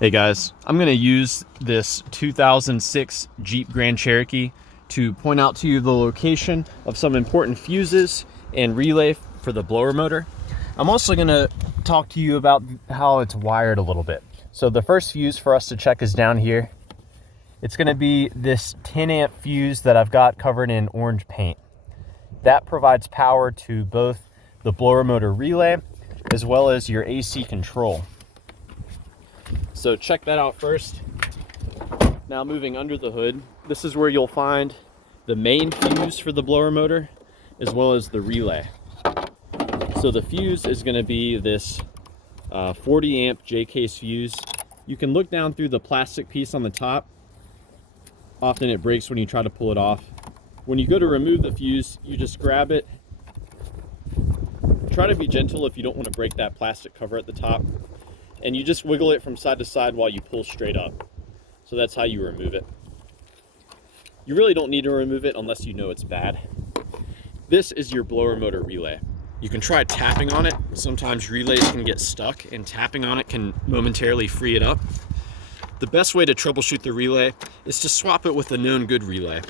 Hey guys, I'm going to use this 2006 Jeep Grand Cherokee to point out to you the location of some important fuses and relay for the blower motor. I'm also going to talk to you about how it's wired a little bit. So the first fuse for us to check is down here. It's going to be this 10 amp fuse that I've got covered in orange paint. That provides power to both the blower motor relay as well as your AC control. So check that out first. Now moving under the hood, this is where you'll find the main fuse for the blower motor as well as the relay. So the fuse is going to be this 40 amp J-case fuse. You can look down through the plastic piece on the top. Often it breaks when you try to pull it off. When you go to remove the fuse, you just grab it. Try to be gentle if you don't want to break that plastic cover at the top. And you just wiggle it from side to side while you pull straight up. So that's how you remove it. You really don't need to remove it unless you know it's bad. This is your blower motor relay. You can try tapping on it. Sometimes relays can get stuck and tapping on it can momentarily free it up. The best way to troubleshoot the relay is to swap it with a known good relay.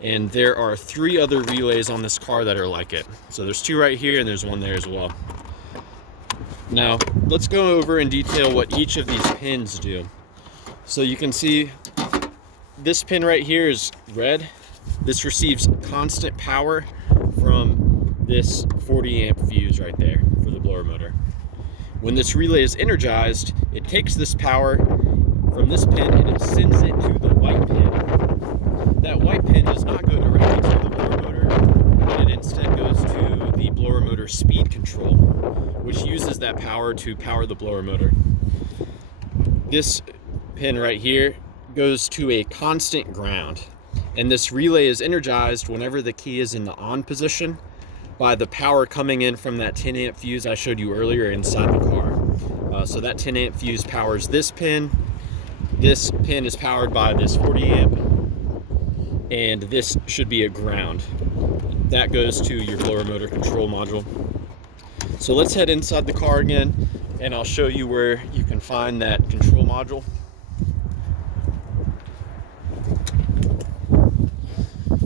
And there are 3 other relays on this car that are like it. So there's 2 right here and there's 1 there as well. Now, let's go over in detail what each of these pins do. So you can see this pin right here is red. This receives constant power from this 40 amp fuse right there for the blower motor. When this relay is energized, it takes this power from this pin and it sends it to the white pin. That white pin does not go directly to the blower motor. It instead goes to the blower motor speed control, which uses that power to power the blower motor. This pin right here goes to a constant ground, and this relay is energized whenever the key is in the on position by the power coming in from that 10 amp fuse I showed you earlier inside the car. So that 10 amp fuse powers this pin. This pin is powered by this 40 amp, and this should be a ground. That goes to your blower motor control module. So let's head inside the car again, and I'll show you where you can find that control module.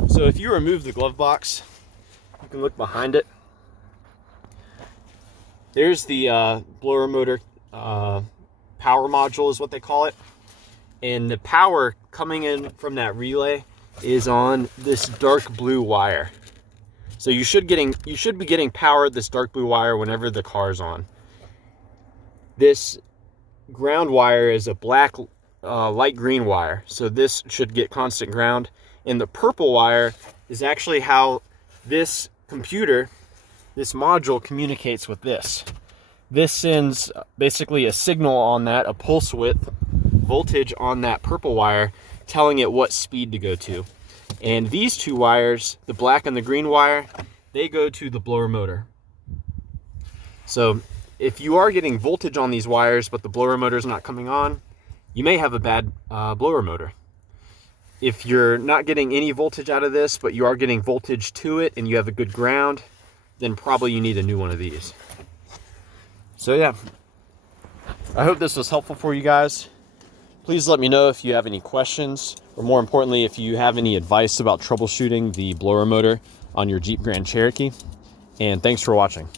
So if you remove the glove box, you can look behind it. There's the blower motor power module is what they call it. And the power coming in from that relay is on this dark blue wire. So you should be getting power at this dark blue wire whenever the car's on. This ground wire is a black light green wire, so this should get constant ground. And the purple wire is actually how this computer, this module, communicates with this. This sends basically a signal on that, a pulse width voltage on that purple wire, telling it what speed to go to. And these 2 wires, the black and the green wire, they go to the blower motor. So if you are getting voltage on these wires but the blower motor is not coming on, you may have a bad blower motor. If you're not getting any voltage out of this but you are getting voltage to it and you have a good ground, then probably you need a new one of these. So yeah, I hope this was helpful for you guys. Please let me know if you have any questions, or more importantly, if you have any advice about troubleshooting the blower motor on your Jeep Grand Cherokee. And thanks for watching.